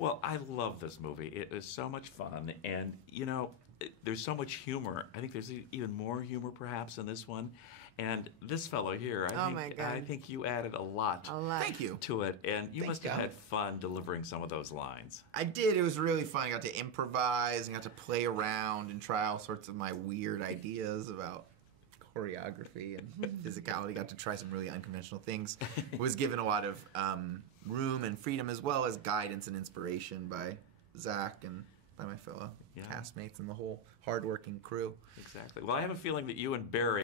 Well, I love this movie. It is so much fun, and there's so much humor. I think there's even more humor, perhaps, in this one. And this fellow here, I think you added a lot. Thank you. To it, and you must have God. had fun delivering some of those lines. I did. It was really fun. I got to improvise and got to play around and try all sorts of my weird ideas about choreography and physicality. Got to try some really unconventional things. Was given a lot of room and freedom, as well as guidance and inspiration by Zach and by my fellow castmates and the whole hardworking crew. Exactly. Well, I have a feeling that you and Barry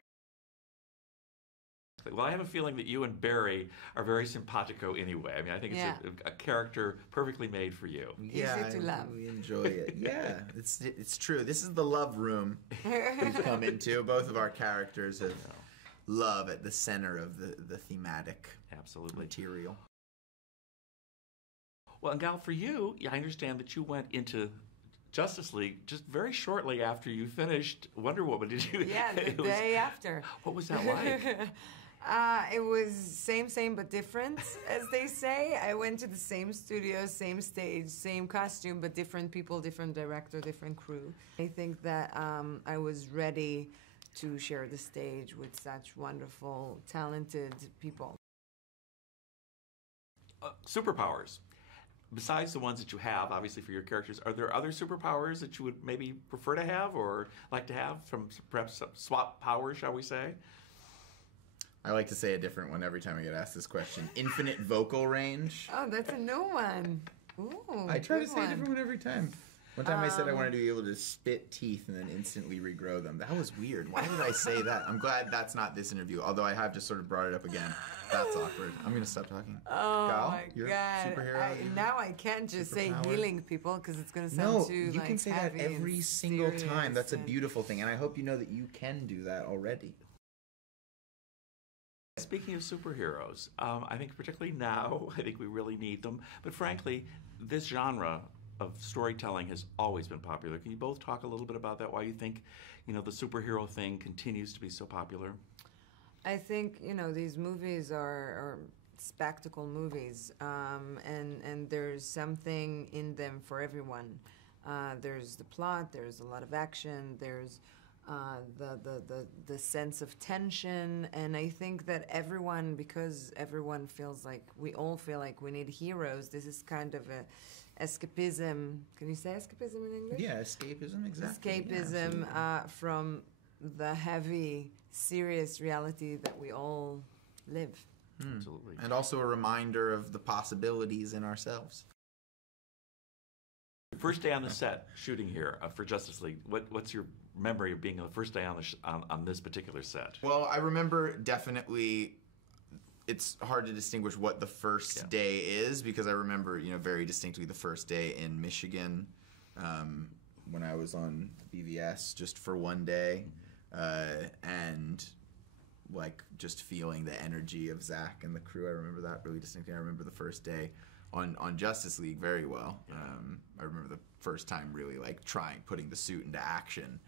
are very simpatico anyway. I mean, I think it's a character perfectly made for you. Yeah, easy to love. We enjoy it. Yeah, it's true. This is the love room we've come into. Both of our characters have love at the center of the thematic material. Well, and Gal, for you, I understand that you went into Justice League just very shortly after you finished Wonder Woman. Did you? Yeah, the day after. What was that like? It was same but different, as they say. I went to the same studio, same stage, same costume, but different people, different director, different crew. I think that I was ready to share the stage with such wonderful, talented people. Superpowers. Besides the ones that you have, obviously, for your characters, are there other superpowers that you would maybe prefer to have or like to have, from perhaps swap powers, shall we say? I like to say a different one every time I get asked this question. Infinite vocal range. Oh, that's a new one. Ooh, I try to say a different one every time. One time I said I wanted to be able to spit teeth and then instantly regrow them. That was weird. Why did I say that? I'm glad that's not this interview, although I have just sort of brought it up again. That's awkward. I'm going to stop talking. Oh, Gal, my you're God. Superhero? Now I can't just say Superpower? healing people because it's going to sound too, you can say that heavy every and single serious time. That's a and- beautiful thing, and I hope you know that you can do that already. Speaking of superheroes, I think particularly now, I think we really need them. But frankly, this genre of storytelling has always been popular. Can you both talk a little bit about that? Why you think, the superhero thing continues to be so popular? I think, these movies are spectacle movies, and there's something in them for everyone. There's the plot, there's a lot of action, there's the sense of tension, and I think that because everyone feels like, we all feel like we need heroes, this is kind of a escapism. Can you say escapism in English? Yeah, escapism, exactly. Escapism from the heavy, serious reality that we all live. Absolutely. And also a reminder of the possibilities in ourselves. First day on the set, shooting here for Justice League. What's your memory of being the first day on this particular set? Well, I remember definitely. It's hard to distinguish what the first day is, because I remember, very distinctly the first day in Michigan when I was on BVS just for one day, and just feeling the energy of Zach and the crew. I remember that really distinctly. I remember the first day on Justice League very well. I remember the first time really putting the suit into action,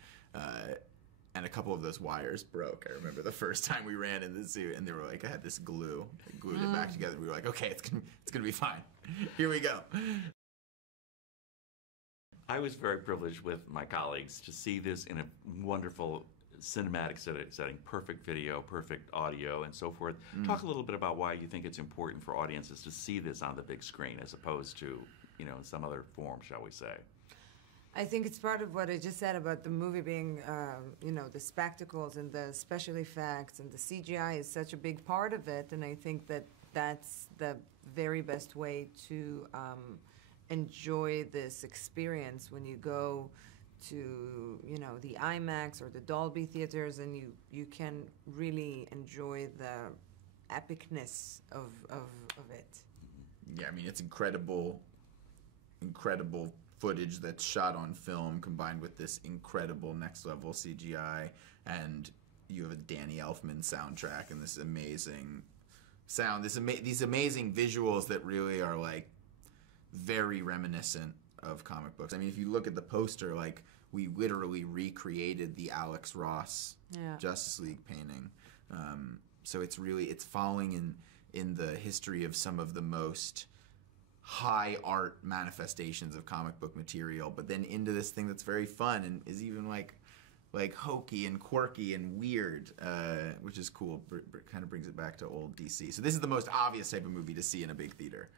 and a couple of those wires broke. I remember the first time we ran in the suit, and they were I had this glue, they glued it back together. We were like, okay, it's gonna be fine. Here we go. I was very privileged with my colleagues to see this in a wonderful cinematic setting, perfect video, perfect audio, and so forth. Talk a little bit about why you think it's important for audiences to see this on the big screen as opposed to, in some other form, shall we say. I think it's part of what I just said about the movie being, the spectacles and the special effects and the CGI is such a big part of it, and I think that that's the very best way to enjoy this experience when you go to the IMAX or the Dolby theaters, and you can really enjoy the epicness of it. Yeah, I mean, it's incredible footage that's shot on film combined with this incredible next level CGI, and you have a Danny Elfman soundtrack and this amazing sound, these amazing visuals that really are very reminiscent of comic books. I mean, if you look at the poster, we literally recreated the Alex Ross Justice League painting. So it's following in the history of some of the most high art manifestations of comic book material, but then into this thing that's very fun and is even like hokey and quirky and weird, which is cool. Kind of brings it back to old DC. So this is the most obvious type of movie to see in a big theater.